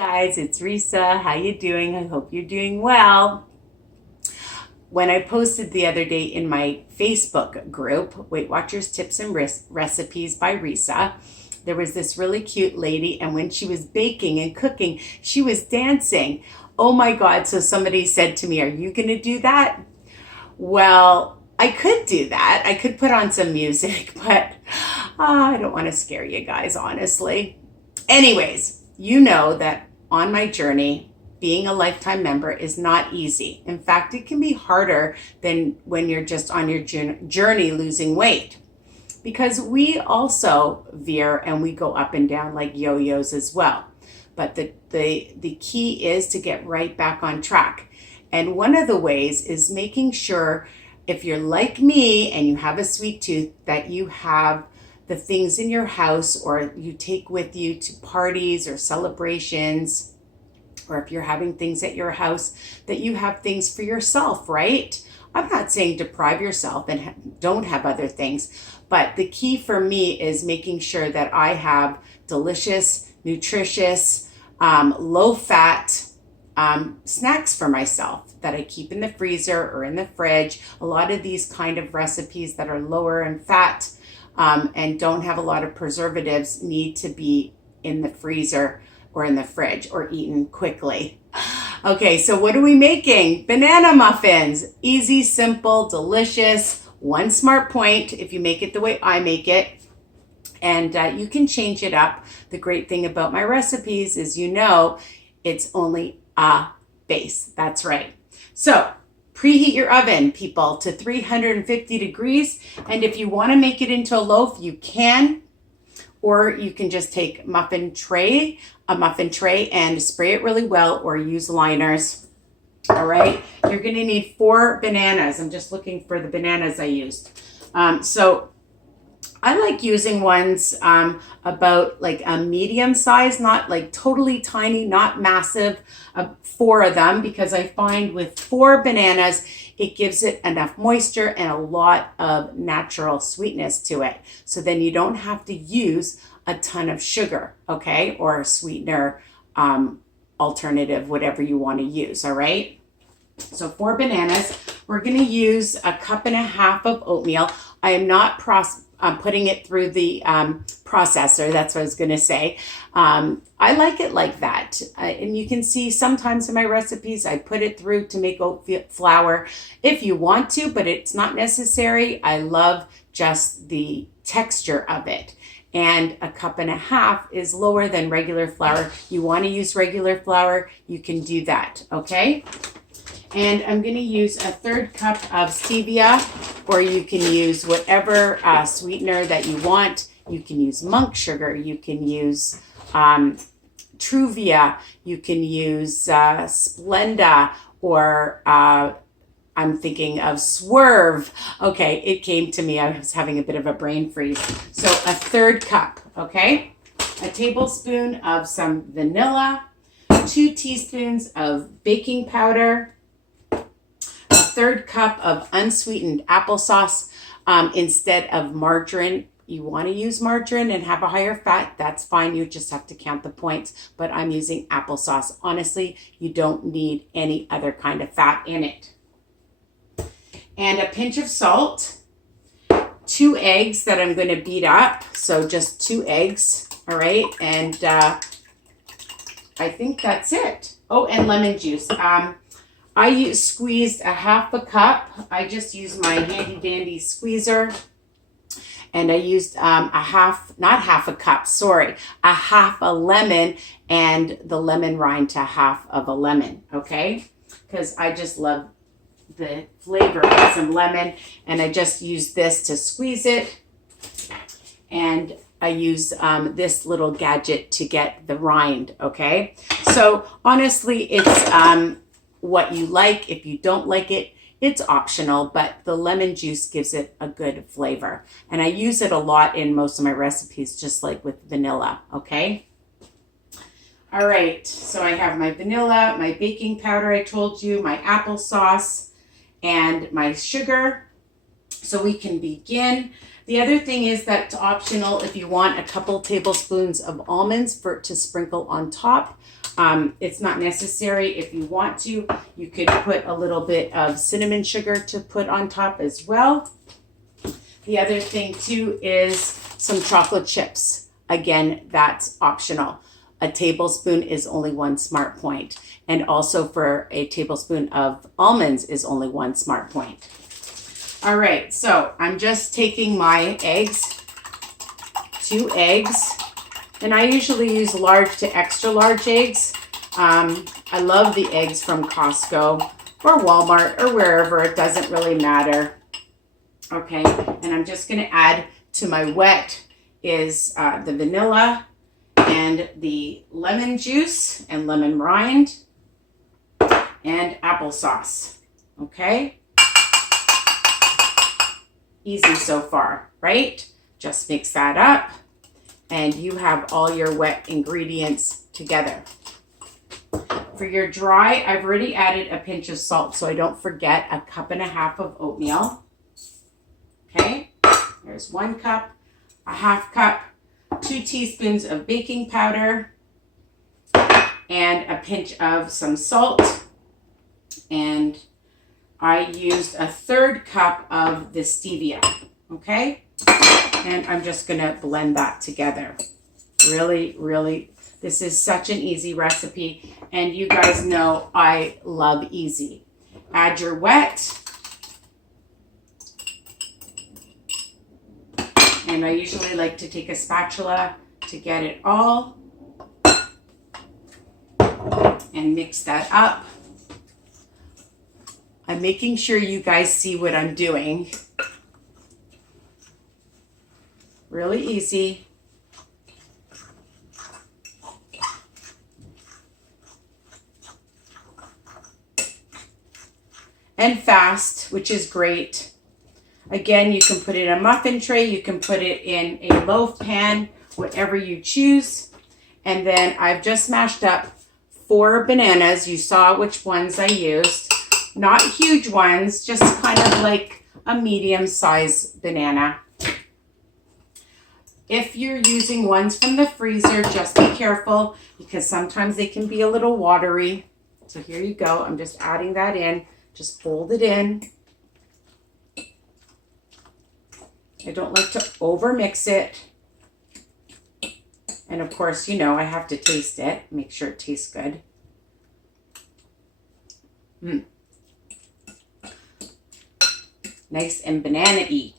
Guys, it's Risa. How you doing? I hope you're doing well. When I posted the other day in my Facebook group, Weight Watchers Tips and Recipes by Risa, there was this really cute lady, and when she was baking and cooking, she was dancing. Oh my God. So somebody said to me, are you going to do that? Well, I could do that. I could put on some music, but I don't want to scare you guys, honestly. Anyways, you know that on my journey, being a lifetime member is not easy. In fact, it can be harder than when you're just on your journey losing weight, because we also veer and we go up and down like yo-yos as well. But the key is to get right back on track. And one of the ways is making sure, if you're like me and you have a sweet tooth, that you have the things in your house or you take with you to parties or celebrations, or if you're having things at your house, that you have things for yourself, right? I'm not saying deprive yourself and don't have other things, but the key for me is making sure that I have delicious, nutritious, low-fat snacks for myself that I keep in the freezer or in the fridge. A lot of these kind of recipes that are lower in fat and don't have a lot of preservatives need to be in the freezer or in the fridge or eaten quickly. Okay, so what are we making? Banana muffins. Easy, simple, delicious. One smart point if you make it the way I make it. And you can change it up. The great thing about my recipes is, it's only a base. That's right. So preheat your oven, people, to 350 degrees. And if you want to make it into a loaf, you can. Or you can just take a muffin tray and spray it really well, or use liners. All right. You're going to need 4 bananas. I'm just looking for the bananas I used. So I like using ones about like a medium size, not like totally tiny, not massive, 4 of them, because I find with 4 bananas, it gives it enough moisture and a lot of natural sweetness to it. So then you don't have to use a ton of sugar, okay? Or a sweetener alternative, whatever you want to use, all right? So 4 bananas. We're going to use a 1.5 cups of oatmeal. I am not putting it through the processor. That's what I was going to say. I like it like that. And you can see sometimes in my recipes, I put it through to make oat flour if you want to, but it's not necessary. I love just the texture of it. And a 1.5 cups is lower than regular flour. You want to use regular flour, you can do that, okay? And I'm going to use a 1/3 cup of stevia, or you can use whatever sweetener that you want. You can use monk sugar, you can use Truvia, you can use Splenda, or I'm thinking of Swerve. Okay, it came to me. I was having a bit of a brain freeze. So a 1/3 cup, okay? A tablespoon of some vanilla, 2 teaspoons of baking powder, a 1/3 cup of unsweetened applesauce instead of margarine. You want to use margarine and have a higher fat, that's fine. You just have to count the points, but I'm using applesauce. Honestly, you don't need any other kind of fat in it. And a pinch of salt, 2 eggs that I'm going to beat up. So just 2 eggs, all right? And I think that's it. Oh, and lemon juice. I squeezed a 1/2 cup. I just used my handy dandy squeezer. And I used not 1/2 cup, sorry, a 1/2 lemon, and the lemon rind to 1/2 a lemon, okay? Because I just love the flavor of some lemon, and I just use this to squeeze it. And I use this little gadget to get the rind, okay? So honestly, it's what you like. If you don't like it, it's optional, but the lemon juice gives it a good flavor. And I use it a lot in most of my recipes, just like with vanilla, okay? All right, so I have my vanilla, my baking powder, I told you, my applesauce, and my sugar. So we can begin. The other thing is that it's optional if you want a couple tablespoons of almonds to sprinkle on top. It's not necessary. If you want to, you could put a little bit of cinnamon sugar to put on top as well. The other thing too is some chocolate chips. Again, that's optional. A tablespoon is only 1 smart point. And also for a tablespoon of almonds is only 1 smart point. All right, so I'm just taking my eggs, 2 eggs, and I usually use large to extra large eggs. I love the eggs from Costco or Walmart or wherever. It doesn't really matter. Okay, and I'm just going to add to my wet is the vanilla and the lemon juice and lemon rind and applesauce. Okay? Easy so far, right? Just mix that up and you have all your wet ingredients together. For your dry, I've already added a pinch of salt so I don't forget, 1.5 cups of oatmeal. Okay, there's 1 cup, 1/2 cup, 2 teaspoons of baking powder, and a pinch of some salt. And I used 1/3 cup of the stevia, okay? And I'm just gonna blend that together. Really, really, this is such an easy recipe. And you guys know I love easy. Add your wet. And I usually like to take a spatula to get it all and mix that up. I'm making sure you guys see what I'm doing. Really easy. And fast, which is great. Again, you can put it in a muffin tray, you can put it in a loaf pan, whatever you choose. And then I've just mashed up 4 bananas. You saw which ones I used. Not huge ones, just kind of like a medium-sized banana. If you're using ones from the freezer, just be careful because sometimes they can be a little watery. So here you go. I'm just adding that in. Just fold it in. I don't like to over mix it. And of course, you know, I have to taste it. Make sure it tastes good. Nice and banana-y.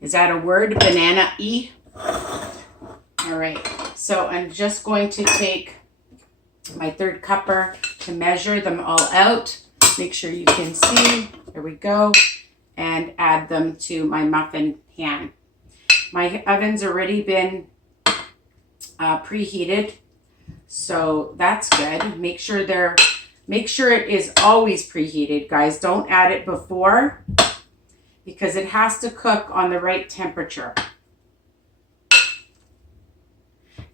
Is that a word? Banana-y? All right. So I'm just going to take my 3rd cupper to measure them all out. Make sure you can see. There we go. And add them to my muffin pan. My oven's already been preheated, so that's good. Make sure it is always preheated, guys. Don't add it before because it has to cook on the right temperature.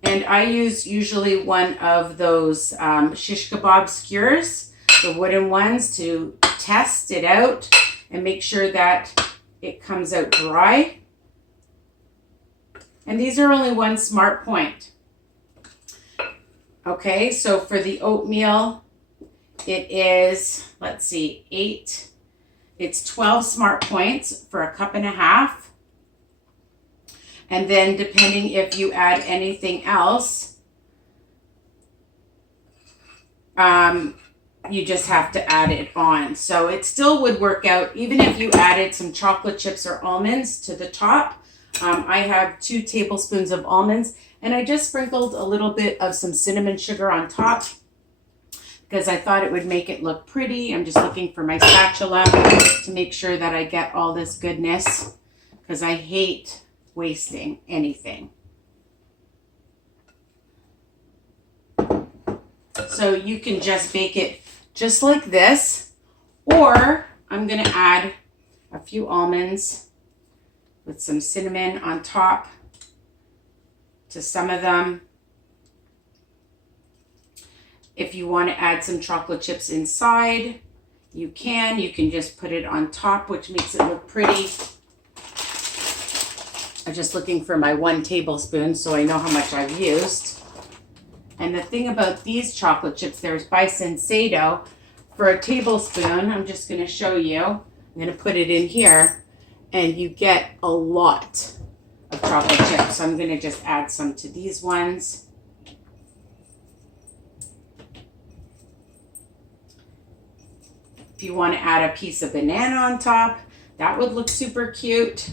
And I use usually one of those shish kebab skewers, the wooden ones, to test it out and make sure that it comes out dry. And these are only 1 smart point. Okay, so for the oatmeal, it is, let's see, 8. It's 12 smart points for 1.5 cups. And then depending if you add anything else, you just have to add it on. So it still would work out even if you added some chocolate chips or almonds to the top. I have 2 tablespoons of almonds and I just sprinkled a little bit of some cinnamon sugar on top because I thought it would make it look pretty. I'm just looking for my spatula to make sure that I get all this goodness because I hate wasting anything. So you can just bake it just like this, or I'm going to add a few almonds with some cinnamon on top to some of them. If you want to add some chocolate chips inside, you can. You can just put it on top, which makes it look pretty. I'm just looking for my 1 tablespoon so I know how much I've used. And the thing about these chocolate chips, there's by Sensado, for a tablespoon, I'm just going to show you. I'm going to put it in here, and you get a lot of chocolate chips. So I'm going to just add some to these ones. If you want to add a piece of banana on top, that would look super cute.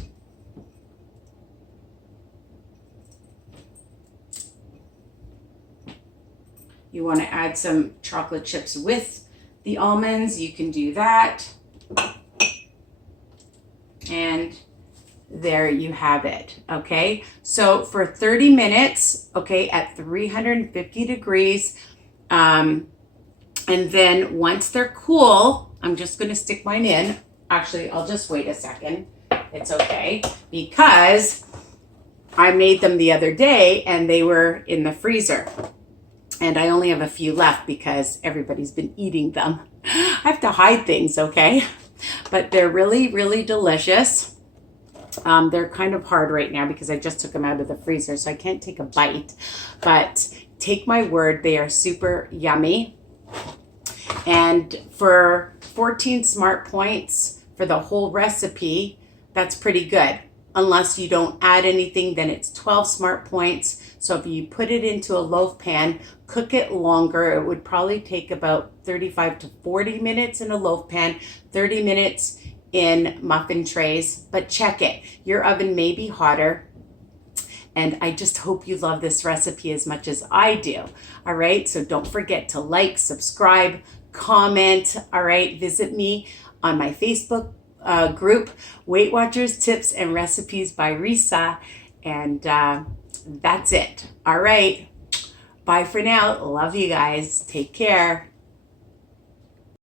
You want to add some chocolate chips with the almonds, you can do that. And there you have it, okay? So for 30 minutes, okay, at 350 degrees, and then once they're cool, I'm just gonna stick mine in. Actually, I'll just wait a second. It's okay, because I made them the other day and they were in the freezer. And I only have a few left because everybody's been eating them. I have to hide things, okay? But they're really, really delicious. They're kind of hard right now because I just took them out of the freezer, so I can't take a bite. But take my word, they are super yummy. And for 14 smart points for the whole recipe, that's pretty good. Unless you don't add anything, then it's 12 smart points. So if you put it into a loaf pan, cook it longer, it would probably take about 35 to 40 minutes in a loaf pan, 30 minutes in muffin trays, but check it. Your oven may be hotter. And I just hope you love this recipe as much as I do. All right, so don't forget to like, subscribe, comment. All right, visit me on my Facebook group, Weight Watchers Tips and Recipes by Risa. And that's it. All right. Bye for now. Love you guys. Take care.